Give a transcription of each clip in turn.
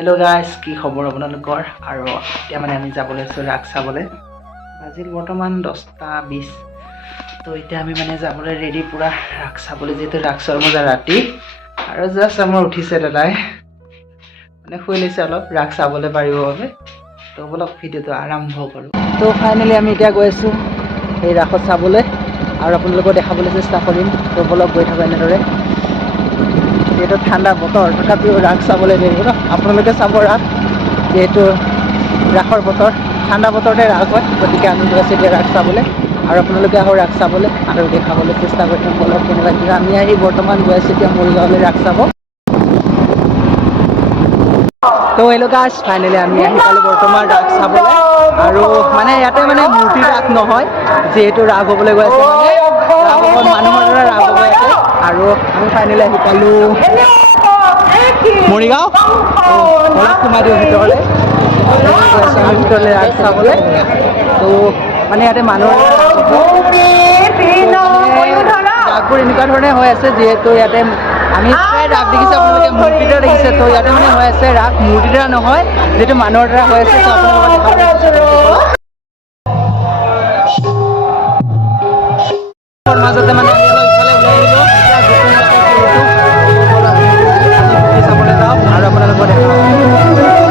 hello guys की खबर আপোনালোকৰ আৰু এতিয়া মানে আমি যাবলৈ আছো ৰাখ চাবলৈ বাজিল বৰ্তমান 10:20 তো এতিয়া আমি মানে যাবলৈ ৰেডি পুৰা ৰাখ চাবলৈ যেটো ৰাখৰ মজা ৰাতি আৰু জাস্ট আমাৰ উঠিছে দাদাই মানে শুই লৈছে অলপ ৰাখ চাবলৈ পাৰিব বাবে তো বলক ভিডিওটো আৰম্ভ কৰো তো ফাইনালি আমি এতিয়া গৈ আছো এই ৰাখত চাবলৈ আৰু আপোনালোকক দেখাবলৈ চেষ্টা কৰিম তো বলক গৈ থাকো এনেদৰে যেহেতু ঠাণ্ডা বতৰ তথাপিও ৰাখ চাবলৈ লাগিব ন আপোনালোকে চাব ৰাখ যেহেতু ৰাখৰ বতৰ ঠাণ্ডা বতৰতে ৰাখ হয় গতিকে আমি গৈ আছোঁ এতিয়া ৰাখ চাবলৈ আৰু আপোনালোকে আহক ৰাখ চাবলৈ আৰু দেখাবলৈ চেষ্টা কৰিম অলপ কেনেকুৱা কি আমি আহি বৰ্তমান গৈ আছোঁ এতিয়া মৰিগাঁৱলৈ ৰাখ চাব তো হেল্ল' গাইছ ফাইনেলি আমি আহি পালোঁ বৰ্তমান ৰাখ চাবলৈ আৰু মানে ইয়াতে মানে মূৰ্তি ৰাখ নহয় যেহেতু ৰাখ হ'বলৈ গৈ আছে মানে ৰাখ অকল মানুহৰ দ্বাৰা ৰাখ হ'ব ইয়াতে আৰু আমি ফাইনেলি আহি পালোঁ মৰিগাঁও অলপ সোমাই দিওঁ ভিতৰলৈ আমি ভিতৰলৈ ৰাখ চাবলৈ তো মানে ইয়াতে মানুহৰ ৰাখবোৰ এনেকুৱা ধৰণে হৈ আছে যিহেতু ইয়াতে আমি প্ৰায় ৰাখ দেখিছোঁ আপোনালোকে মূৰ্তিৰ দ্বাৰা দেখিছে তো ইয়াতে মানে হৈ আছে ৰাখ মূৰ্তিৰ দ্বাৰা নহয় যিহেতু মানুহৰ দ্বাৰা হৈ আছে তো আপোনালোকৰ মাজতে মানে আমি অলপ ইফালে ওলাই আহিলোঁ চাবলৈ যাওঁ আৰু আপোনালোকৰ দেখাওঁ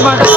তোমাৰ